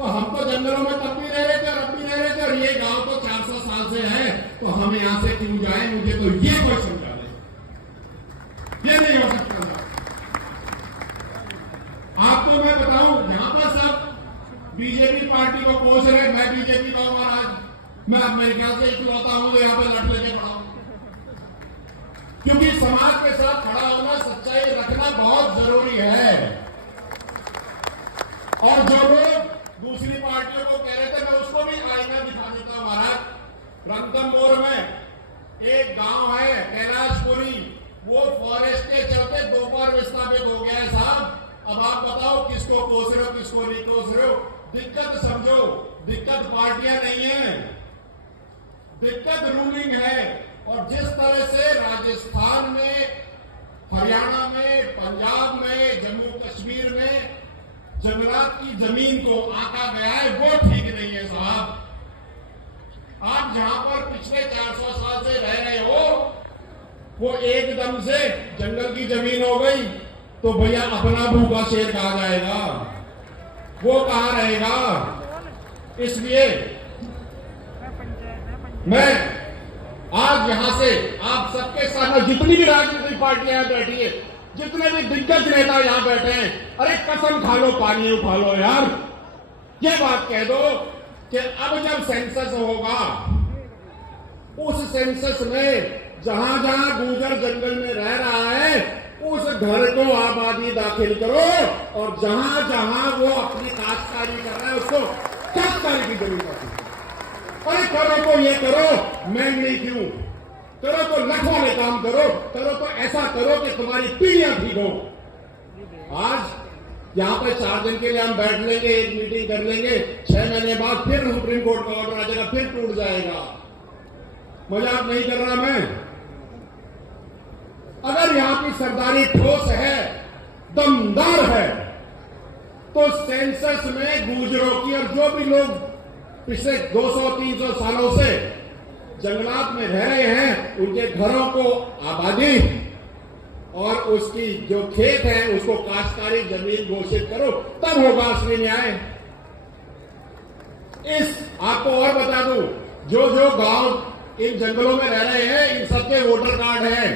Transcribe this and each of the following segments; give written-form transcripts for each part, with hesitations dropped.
तो हम तो जंगलों में तब भी रह रहे थे और अब भी रह रहे थे, और ये गांव तो 400 साल से है, तो हम यहां से क्यों जाए? मुझे तो ये कोई समझा दे, ये नहीं हो सकता था। आपको मैं बताऊं, यहां पर सब बीजेपी पार्टी को कोस रहे, मैं बीजेपी का हूं, आज मैं अब मेरे ख्याल से इकलौता हूं तो यहां पर लड़ लेके खड़ा हूं, क्योंकि समाज के साथ खड़ा होना, सच्चाई रखना बहुत जरूरी है। और जो लोग दूसरी पार्टियों को कह रहे थे, मैं उसको भी आईना दिखा देता हूं। महाराज, रणथंभौर में एक गांव है कैलाशपुरी, वो फॉरेस्ट के चलते 2 बार विस्थापित हो गया है साहब। अब आप बताओ किसको कोस रहे हो, किसको नहीं कोस रहे हो? दिक्कत समझो, दिक्कत पार्टियां नहीं है, दिक्कत रूलिंग है। और जिस तरह से राजस्थान में, हरियाणा में, पंजाब में, जम्मू कश्मीर में जंगलात की जमीन को आका गया है, वो ठीक नहीं है साहब। आप जहां पर पिछले 400 साल से रह रहे हो, वो एकदम से जंगल की जमीन हो गई, तो भैया अपना भूखा शेर कहां जाएगा? वो कहां रहेगा? इसलिए मैं आज यहां से आप सबके सामने, जितनी भी राजनीतिक पार्टियां यहां बैठी है, जितने भी दिग्गज नेता यहां बैठे हैं, अरे कसम खा लो, पानी उठा लो यार, ये बात कह दो कि अब जब सेंसस होगा, उस सेंसस में जहां जहां गुर्जर जंगल में रह रहा है, उस घर को आबादी दाखिल करो, और जहां जहां वो अपनी काश्तकारी कर रहा है, उसको काश्तकारी की जमीन दाखिल करो। अरे करो तो ये करो, मैं नहीं क्यों करो, तो लखों में काम करो, करो तो ऐसा करो कि तुम्हारी पीढ़ियां ठीक हो। आज यहां पे 4 दिन के लिए हम बैठ लेंगे, एक मीटिंग कर लेंगे, 6 महीने बाद फिर सुप्रीम कोर्ट का ऑर्डर आ जाएगा, फिर टूट जाएगा। मजाक नहीं कर रहा मैं। अगर यहां की सरदारी ठोस है, दमदार है, तो सेंसस में गुर्जरों की और जो भी लोग पिछले 200-300 सालों से जंगलात में रह रहे हैं, उनके घरों को आबादी और उसकी जो खेत है उसको काश्तकारी जमीन घोषित करो, तब होगा असली न्याय। आपको और बता दूं, जो जो गांव इन जंगलों में रह रहे हैं, इन सबके वोटर कार्ड हैं।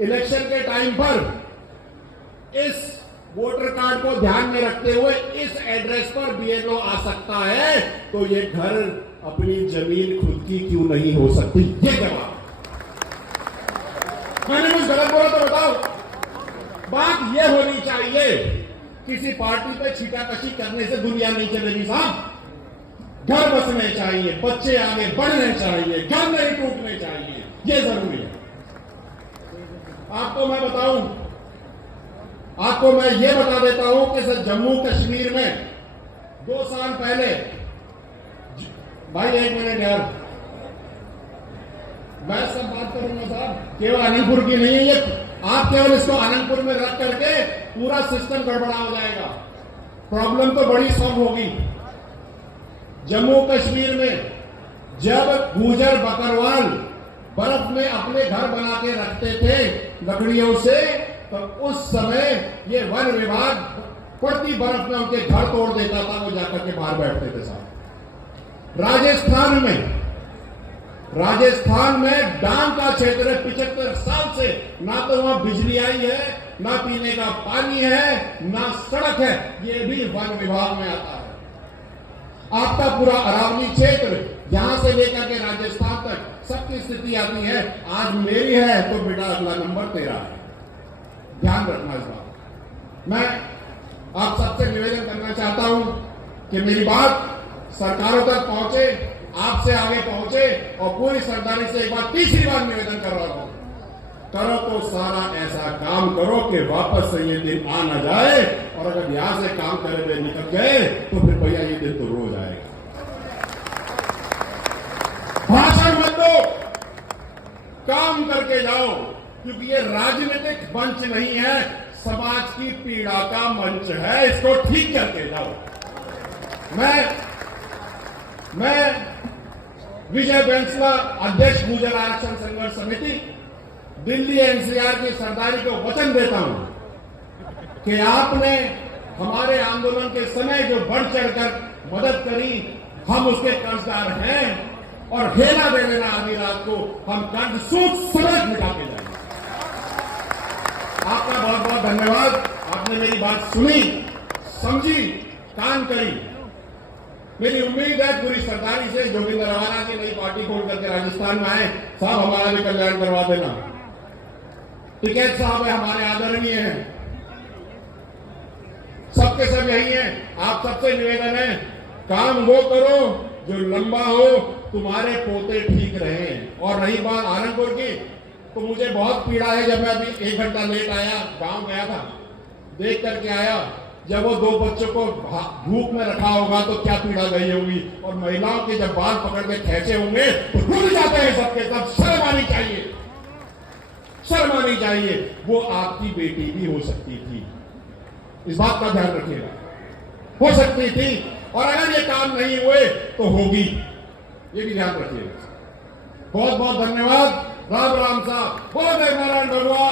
इलेक्शन के टाइम पर इस वोटर कार्ड को ध्यान में रखते हुए इस एड्रेस पर बीएलओ आ सकता है, तो ये घर, अपनी जमीन खुद की क्यों नहीं हो सकती? ये जवाब। मैंने कुछ गलत बोला तो बताओ। बात ये होनी चाहिए, किसी पार्टी पे छीटाकशी करने से दुनिया नहीं चलेगी साहब। घर बसने चाहिए, बच्चे आगे बढ़ने चाहिए, घर नहीं टूटने चाहिए, ये जरूरी है। आपको मैं बताऊं, आपको मैं ये बता देता हूं कि सर जम्मू कश्मीर में 2 साल पहले, भाई 1 मिनट यार, मैं सब बात करूंगा साहब, केवल अनंतपुर की नहीं है ये, आप केवल इसको अनंतपुर में रख करके पूरा सिस्टम गड़बड़ा हो जाएगा, प्रॉब्लम तो बड़ी सॉल्व होगी। जम्मू कश्मीर में जब गुर्जर बकरवाल बर्फ में अपने घर बना के रखते थे लकड़ियों से, तो उस समय ये वन विभाग पड़ती बर्फ में उनके घर तोड़ देता था, वो जाकर के बाहर बैठते थे साहब। राजस्थान में डांग का क्षेत्र है, 75 साल से ना तो वहां बिजली आई है, ना पीने का पानी है, ना सड़क है, ये भी वन विभाग में आता है। आपका पूरा अरावली क्षेत्र यहां से लेकर के राजस्थान तक सबकी स्थिति आती है, आज मेरी है तो बेटा अगला नंबर तेरा है। ध्यान रखना इस बात। मैं आप सबसे निवेदन करना चाहता हूं कि मेरी बात सरकारों तक पहुंचे, आपसे आगे पहुंचे, और पूरी सरदारी से एक बार, तीसरी बार निवेदन कर रहा हूं, करो तो सारा ऐसा काम करो कि वापस से ये दिन आ ना जाए, और अगर यहां से काम करे हुए निकल गए तो फिर भैया ये दिन तो रोज आएगा। भाषण मत दो, काम करके जाओ, क्योंकि ये राजनीतिक मंच नहीं है, समाज की पीड़ा का मंच है, इसको ठीक करके जाओ। मैं विजय बैंसला, अध्यक्ष गुर्जर आरक्षण संघर्ष समिति, दिल्ली एनसीआर की सरदारी को वचन देता हूं कि आपने हमारे आंदोलन के समय जो बढ़ चढ़कर मदद करी, हम उसके कर्जदार हैं और हेला दे देना आधी रात को हम कर्ज सूद समेत मिटा के जाएंगे। आपका बहुत बहुत धन्यवाद। आपने मेरी बात सुनी, समझी, कान करी। मेरी उम्मीद है पूरी सरदारी से जोगिंदर रवाना की नई पार्टी खोल करके राजस्थान में आए, साहब हमारा भी कल्याण करवा देना। टिकैत साहब है हमारे आदरणीय हैं, सबके सब यही हैं। आप सबसे निवेदन है, काम वो करो जो लंबा हो, तुम्हारे पोते ठीक रहे। और रही बात आनंदपुर की, तो मुझे बहुत पीड़ा है। जब मैं अभी 1 घंटा लेट आया, गांव गया था, देख करके आया, जब वो 2 बच्चों को भूख में रखा होगा तो क्या पीड़ा गई होगी। और महिलाओं के जब बाल पकड़ के खेचे होंगे तो रुक जाते हैं सबके सब। शर्म आनी चाहिए, शर्म आनी चाहिए। वो आपकी बेटी भी हो सकती थी, इस बात का ध्यान रखिएगा। हो सकती थी, और अगर ये काम नहीं हुए तो होगी, ये भी ध्यान रखिएगा। बहुत बहुत धन्यवाद। राम राम साहब, बोलो जय नारायण भगवान।